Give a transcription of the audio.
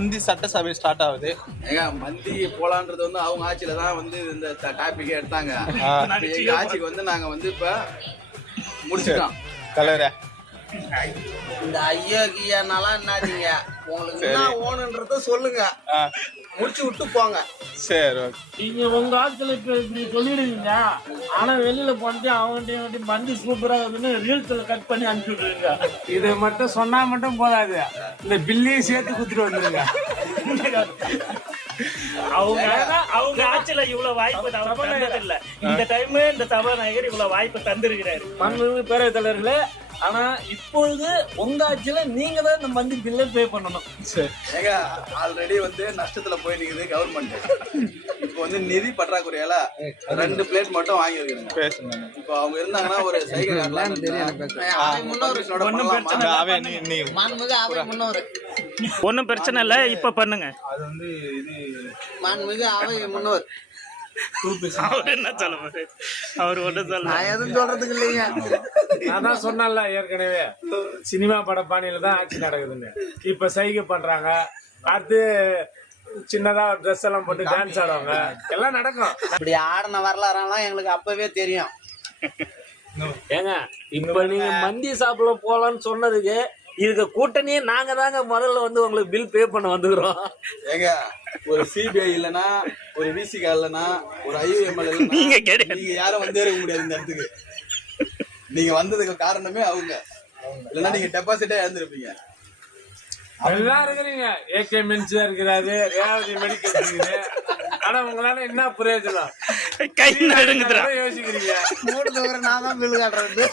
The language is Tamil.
மந்தி சட்டசபை ஸ்டார்ட் ஆகுது. ஏங்க மந்தி போலான்றது வந்து அவங்க ஆட்சியில தான் வந்து இந்த டாபிக்கே எடுத்தாங்க. எங்க ஆட்சிக்கு வந்து நாங்க வந்து இப்ப முடிச்சிட்டோம். கலர இந்த ஐயா கியானாலாம் என்னாதீங்க, உங்களுக்கு என்ன ஓணுன்றத சொல்லுங்க, முடிச்சு விட்டு போங்க. சரி, நீங்க உங்க ஆட்கள் இப்படி சொல்லிடுவீங்க, ஆனா வெளியில போனது அவங்கள்ட்ட மந்தி சூப்பரா இருக்குன்னு ரீல்ஸ்ல கட் பண்ணி அனுப்பிச்சு விடுவீங்க. இதை மட்டும் சொன்னா மட்டும் போதாது, இந்த பில்லையும் சேர்த்து குத்துட்டு வந்துருங்க. அவங்க ஆட்சியில இவ்வளவு வாய்ப்பு தந்தது இல்ல. இந்த டைம் இந்த சபாநாயகர் இவ்வளவு வாய்ப்பு தந்திருக்கிறாரு. மாண்புமிகு பேரவைத் தலைவர்களே, ஆனா இப்பொழுது உங்க ஆட்சியில நீங்க தான் இந்த மந்தி பில்லை பே பண்ணணும். ஏங்க ஆல்ரெடி வந்து நஷ்டத்துல போய் நிக்குது கவர்மெண்ட். இப்போ வந்து நிதி பற்றாக்குறையால 2 பிளேட் மட்டும் வாங்கி வைக்கிறாங்க. பேசுங்க. இப்போ அவங்க இருந்தாங்கன்னா ஒரு சைக்கிள் காட்டலாம் தெரியும். ஒன்னும் பிரச்சனை இல்ல, இப்ப பண்ணுங்க. அது வந்து இது மாண்புமிகு அவை முன்னோர் அவர் என்ன சொல்ல, அவர் ஒன்றும் சொல்ல, நான் எதுவும் சொல்றதுக்கு இல்லைங்க. நான் தான் சொன்னேன்ல ஏற்கனவே, சினிமா பட பாணியில தான் ஆட்சி நடக்குதுன்னு. இப்ப சைகை பண்றாங்க, அடுத்து சின்னதா ட்ரெஸ் எல்லாம் போட்டு டான்ஸ் ஆடுவாங்க, எல்லாம் நடக்கும். இப்படி ஆடின வரலாறெல்லாம் எங்களுக்கு அப்பவே தெரியும். ஏங்க இப்ப நீங்க மந்தி சாப்பிட போலான்னு சொன்னதுக்கு இதுக்கு கூட்டணியே நாங்க தாங்க முதல்ல வந்து உங்களுக்கு பில் பே பண்ண வந்துக்கிறோம். ஏங்க ஒரு சிபிஐ இல்லைன்னா, ஒரு விசிகா இல்லைன்னா, ஒரு ஐயுஎம்எல் நீங்க நீங்க யாரும் வந்தே இருக்க முடியாது இந்த இடத்துக்கு. நீங்க வந்ததுக்கு காரணமே அவங்க, இல்லைன்னா நீங்க டெபாசிட்டே இழந்திருப்பீங்க. எல்லாம் இருக்கிறீங்க, ஏகே மென்ஸா இருக்கிறாரு, ரேவதி மெடிக்கல் இருக்குது, ஆனா உங்களால என்ன பிரயோஜனம்? கை நடுங்குதுடா. யோசிக்கிறீங்க. மூணு நான் தான் பில் காட்டுறது.